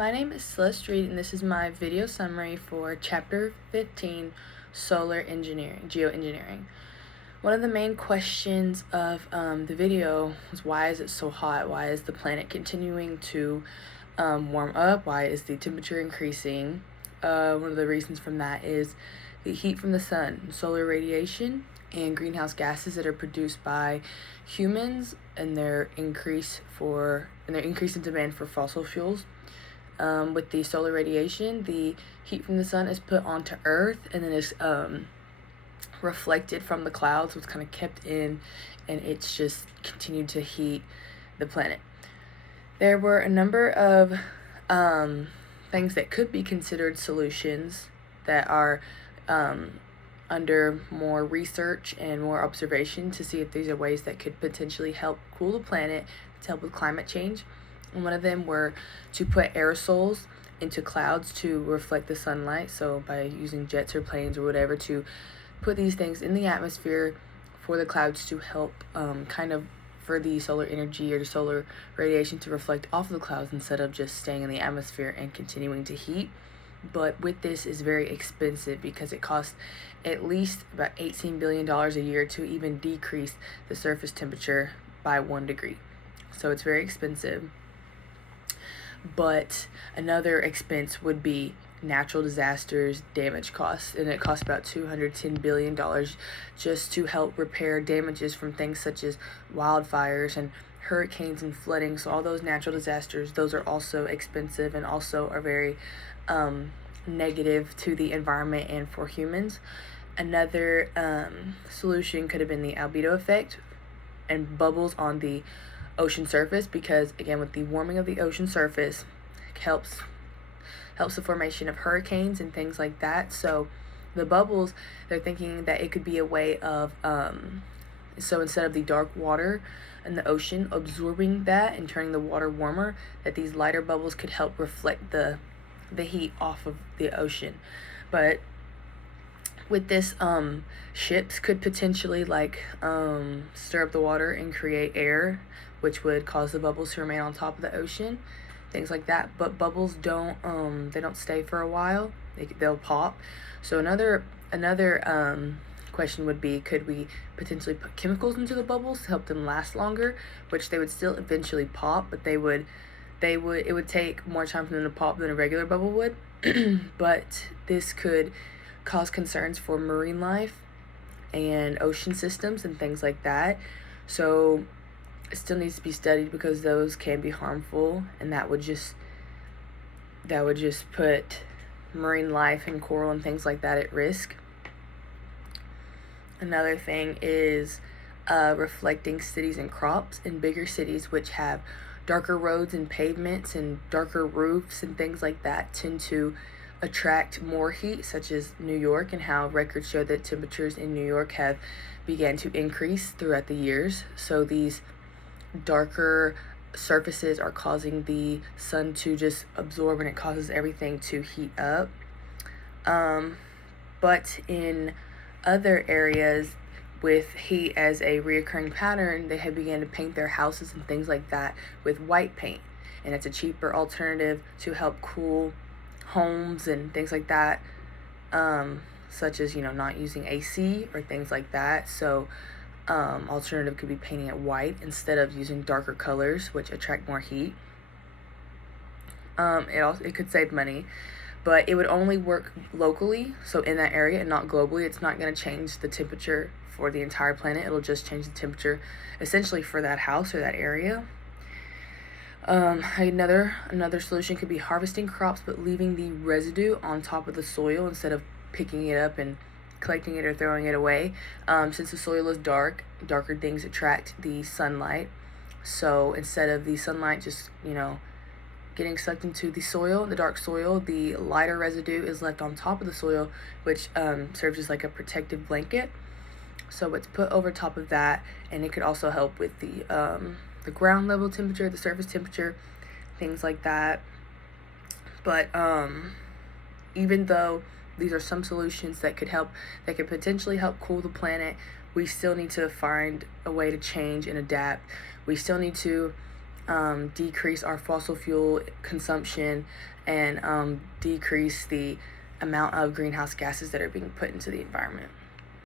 My name is Celeste Reed, and this is my video summary for Chapter 15, Solar Engineering, Geoengineering. One of the main questions of the video was, why is it so hot? Why is the planet continuing to warm up? Why is the temperature increasing? One of the reasons from that is the heat from the sun, solar radiation, and greenhouse gases that are produced by humans, and their increase in demand for fossil fuels. With the solar radiation, the heat from the sun is put onto Earth, and then it's reflected from the clouds, so it's kind of kept in, and it's just continued to heat the planet. There were a number of things that could be considered solutions that are under more research and more observation to see if these are ways that could potentially help cool the planet, to help with climate change. And one of them were to put aerosols into clouds to reflect the sunlight, so by using jets or planes or whatever to put these things in the atmosphere for the clouds to help for the solar energy or the solar radiation to reflect off of the clouds instead of just staying in the atmosphere and continuing to heat. But with this is very expensive because it costs at least about $18 billion a year to even decrease the surface temperature by 1 degree. So it's very expensive. But another expense would be natural disasters damage costs, and it costs about $210 billion just to help repair damages from things such as wildfires and hurricanes and flooding. So all those natural disasters, those are also expensive and also are very negative to the environment and for humans. Another solution could have been the albedo effect and bubbles on the ocean surface, because again, with the warming of the ocean surface helps the formation of hurricanes and things like that. So the bubbles, they're thinking that it could be a way of so instead of the dark water in the ocean absorbing that and turning the water warmer, that these lighter bubbles could help reflect the heat off of the ocean. But with this, ships could potentially stir up the water and create air, which would cause the bubbles to remain on top of the ocean, things like that. But bubbles don't stay for a while. They'll pop. So another question would be, could we potentially put chemicals into the bubbles to help them last longer, which they would still eventually pop, but it would take more time for them to pop than a regular bubble would. But this could cause concerns for marine life and ocean systems and things like that. So it still needs to be studied, because those can be harmful, and that would just put marine life and coral and things like that at risk. Another thing is reflecting cities and crops. In bigger cities, which have darker roads and pavements and darker roofs and things like that, tend to attract more heat, such as New York, and how records show that temperatures in New York have began to increase throughout the years. So these darker surfaces are causing the sun to just absorb, and it causes everything to heat up. But in other areas with heat as a reoccurring pattern, they have began to paint their houses and things like that with white paint, and it's a cheaper alternative to help cool homes and things like that, such as not using AC or things like that. So alternative could be painting it white instead of using darker colors, which attract more heat. It could save money, but it would only work locally, so in that area, and not globally. It's not going to change the temperature for the entire planet. It'll just change the temperature essentially for that house or that area. Another solution could be harvesting crops, but leaving the residue on top of the soil instead of picking it up and collecting it or throwing it away. Since the soil is darker things attract the sunlight. So instead of the sunlight just getting sucked into the soil, the dark soil, the lighter residue is left on top of the soil, which serves as like a protective blanket. So it's put over top of that, and it could also help with the ground level temperature, the surface temperature, things like that. But even though these are some solutions that could potentially help cool the planet, we still need to find a way to change and adapt. We still need to decrease our fossil fuel consumption, and decrease the amount of greenhouse gases that are being put into the environment.